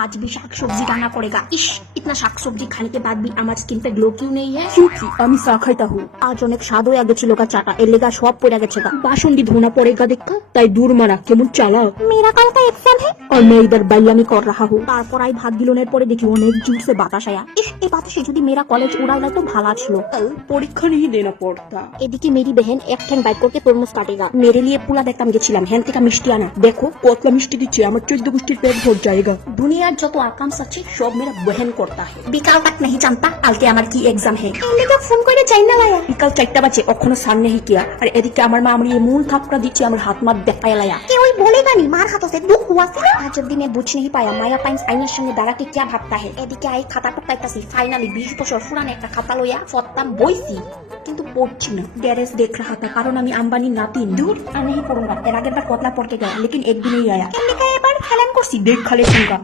आज भी साग सब्जी खाना पड़ेगा। इश, इतना साग सब्जी खाने के बाद भी আমার স্কিন पे গ্লো क्यों नहीं है? क्योंकि আমি চা খাইতা হু। আজ অনেক স্বাদ হয়ে গেছিল গা চাটা, এর লেগা সব পড়ে গেছে গা। বাসন্দি ধোনা পড়েগা দেখা, তাই দূর মারা কেমন চালা। मेरा कल का एग्जाम है और मैं इधर বাইলামি कर रहा हूँ। তারপর আই ভাত গিলনের পরে দেখি অনেক জোরসে বাতাস আয়া। ইশ, এই বাতাসে যদি मेरा কলেজ উড়ালে তো ভালো ছিল। পরীক্ষা नहीं देना पड़ता। এদিকে মেরি বেহেন এক ঠ্যাং বাইক করকে তরমুজ কাটেগা। মেরে লিয়ে পুলা দেখতাম গেছিলাম, হ্যান থেকে মিষ্টি আনা। देखो কতলা মিষ্টি দিচ্ছে, আমার 14 গোষ্ঠীর পেট ভর जाएगा। দুনিয়ার যত আকাম আছে সব মেরা বহন করতা है। বিকাল तक नहीं जानता কালকে আমার কি এক্সাম है। এলে তো ফোন করে চাই না লায়া। বিকাল 4টা বাজে, অখনো সান নেই কিয়া। আর এদিকে আমার মা আমার এমন থাপড়া দিচ্ছে, আমার হাত মাত দেখায় লায়া। कोई बोलेगा नहीं मार हाथों से दुख हुआ था। आज जब भी मैं बुझ नहीं पाया माया टाइम्स आईनार सामने दाঁড়া के क्या भाबता है। এদিকে আই খাতা টপকাইতাছি, ফাইনালি 20 বছর পুরানো একটা খাতা লইয়া ফত্তাম বইছি, কিন্তু পড়ছি না। গ্যারেজ देख रहा था কারণ আমি আম্বানি নাতিন। दूर আর नहीं पढ़ूंगा। এর আগের বার কতলা পড় के गया लेकिन एक भी नहीं आया। এমনি এবার খেলান করছি, देख खाले संगा।